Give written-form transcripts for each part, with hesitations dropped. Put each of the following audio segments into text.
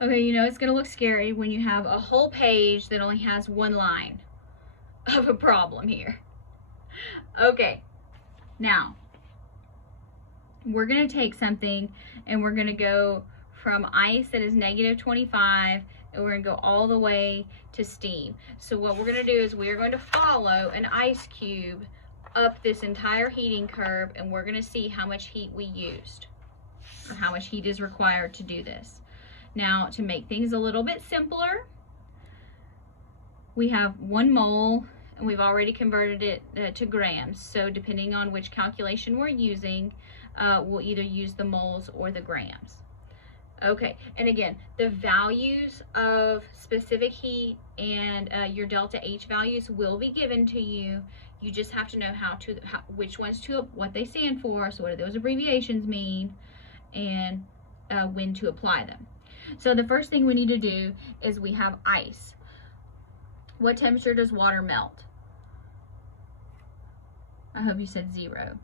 Okay, you know it's gonna look scary when you have a whole page that only has one line of a problem here. Okay, now we're gonna take something and we're gonna go from ice that is -25 and we're gonna go all the way to steam. So what we're gonna do is we're going to follow an ice cube up this entire heating curve, and we're gonna see how much heat we used, or how much heat is required to do this. Now, to make things a little bit simpler, we have 1 mole, and we've already converted it to grams. So depending on which calculation we're using, we'll either use the moles or the grams. Okay, and again, the values of specific heat and your delta H values will be given to you. You just have to know which ones to, what they stand for, so what do those abbreviations mean, and when to apply them. So the first thing we need to do is we have ice. What temperature does water melt? I hope you said 0.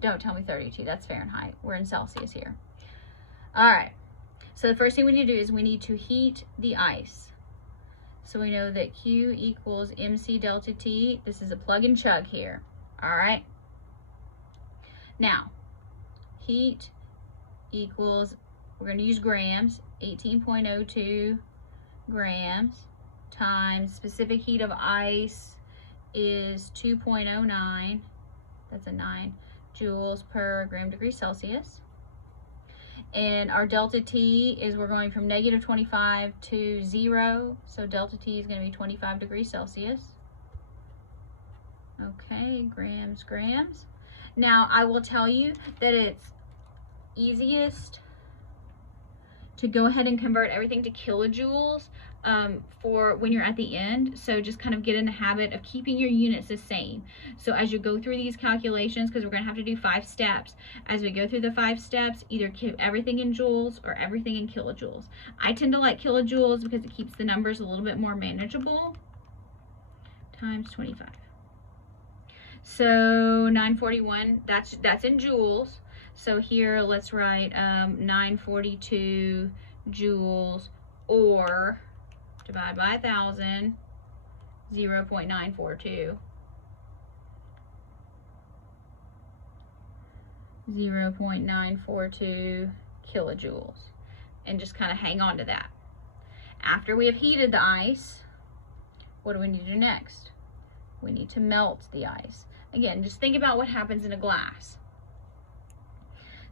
Don't tell me 32, that's Fahrenheit. We're in Celsius here. All right, so the first thing we need to do is we need to heat the ice. So we know that Q equals MC delta T. This is a plug and chug here, all right? Now, heat equals, we're gonna use grams, 18.02 grams times specific heat of ice is 2.09, that's a 9, joules per gram degree Celsius. And our delta T is, we're going from -25 to 0, so delta T is going to be 25 degrees Celsius. Okay, grams, grams. Now, I will tell you that it's easiest to go ahead and convert everything to kilojoules for when you're at the end. So just kind of get in the habit of keeping your units the same. So as you go through these calculations, because we're going to have to do 5 steps, as we go through the 5 steps, either keep everything in joules or everything in kilojoules. I tend to like kilojoules because it keeps the numbers a little bit more manageable. Times 25. So 941, that's in joules. So here, let's write 942 joules, or divide by 1,000, 0.942. 0.942 kilojoules. And just kind of hang on to that. After we have heated the ice, what do we need to do next? We need to melt the ice. Again, just think about what happens in a glass.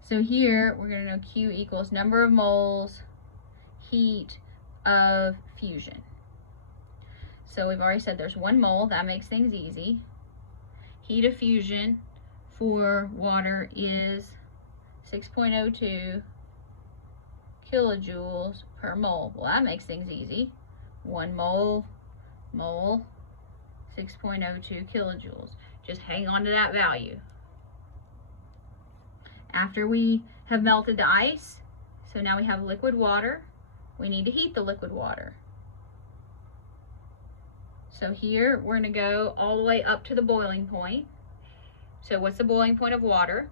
So here, we're going to know Q equals number of moles, heat of fusion. So we've already said there's 1 mole, that makes things easy. Heat of fusion for water is 6.02 kilojoules per mole. Well, that makes things easy. 1 mole, 6.02 kilojoules. Just hang on to that value. After we have melted the ice, so now we have liquid water, we need to heat the liquid water. So here we're going to go all the way up to the boiling point. So what's the boiling point of water?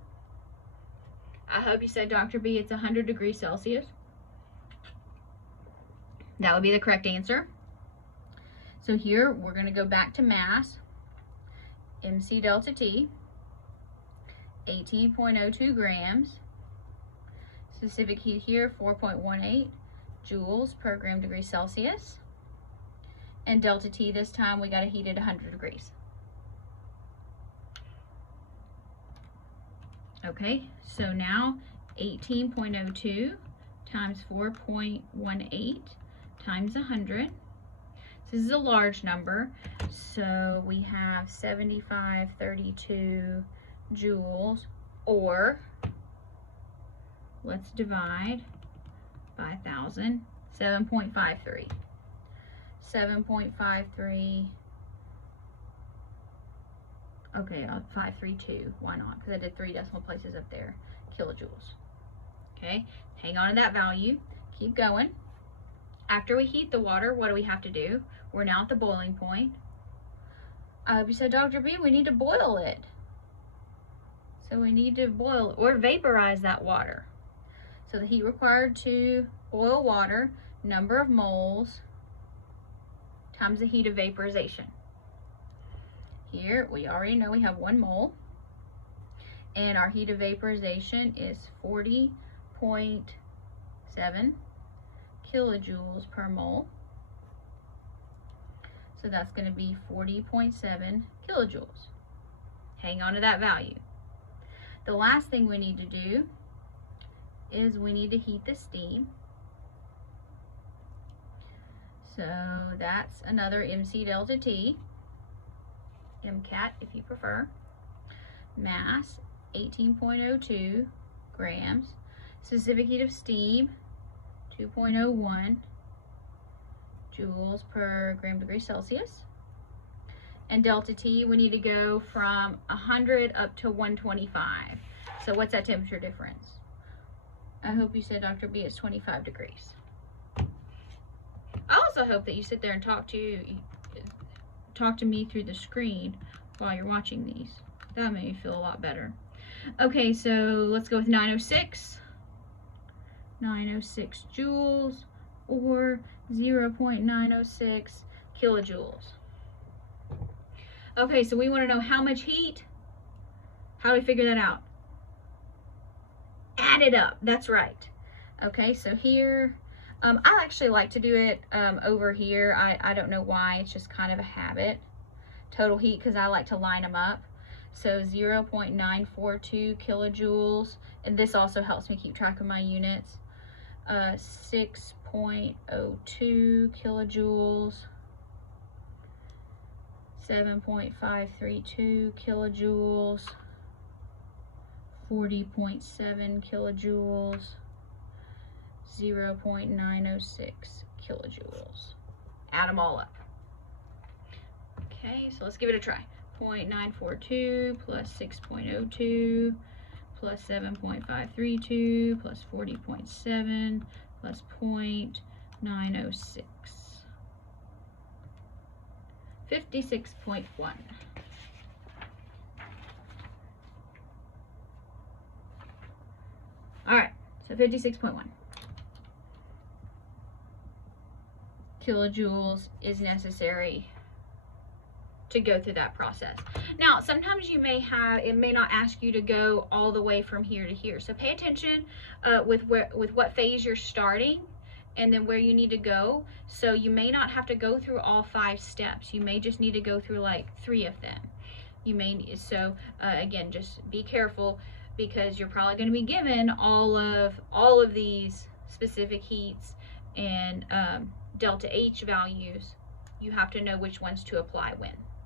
I hope you said, Dr. B, it's 100 degrees Celsius. That would be the correct answer. So here we're going to go back to mass, MC delta T, 18.02 grams. Specific heat here, 4.18 joules per gram degree Celsius. And delta T this time, we got to heat it 100 degrees. Okay, so now 18.02 times 4.18 times 100. So this is a large number, so we have 7532 joules, or let's divide by 1,000, 7.53. 7.53, okay, 532, why not? Because I did 3 decimal places up there, kilojoules. Okay, hang on to that value, keep going. After we heat the water, what do we have to do? We're now at the boiling point. You said, Dr. B, we need to boil it. So we need to boil or vaporize that water. So the heat required to boil water, number of moles, times the heat of vaporization. Here, we already know we have 1 mole. And our heat of vaporization is 40.7 kilojoules per mole. So that's going to be 40.7 kilojoules. Hang on to that value. The last thing we need to do is we need to heat the steam. So that's another MC delta T, MCAT if you prefer. Mass 18.02 grams. Specific heat of steam 2.01 joules per gram degree Celsius. And delta T, we need to go from 100 up to 125. So what's that temperature difference? I hope you said, Dr. B, it's 25 degrees. I also hope that you sit there and talk to me through the screen while you're watching these. That made me feel a lot better. Okay, so let's go with 906. 906 joules, or 0.906 kilojoules. Okay, so we want to know how much heat. How do we figure that out? Add it up. That's right. Okay, so here, I actually like to do it over here. I don't know why. It's just kind of a habit. Total heat, because I like to line them up. So 0.942 kilojoules, and this also helps me keep track of my units. 6.02 kilojoules, 7.532 kilojoules, 40.7 kilojoules, 0.906 kilojoules. Add them all up. Okay, so let's give it a try. 0.942 plus 6.02 plus 7.532 plus 40.7 plus 0.906. 56.1. All right, so 56.1 kilojoules is necessary to go through that process. Now, sometimes you may have, it may not ask you to go all the way from here to here. So pay attention with what phase you're starting and then where you need to go. So you may not have to go through all 5 steps. You may just need to go through like 3 of them. You may, again, just be careful, because you're probably going to be given all of these specific heats and delta H values. You have to know which ones to apply when.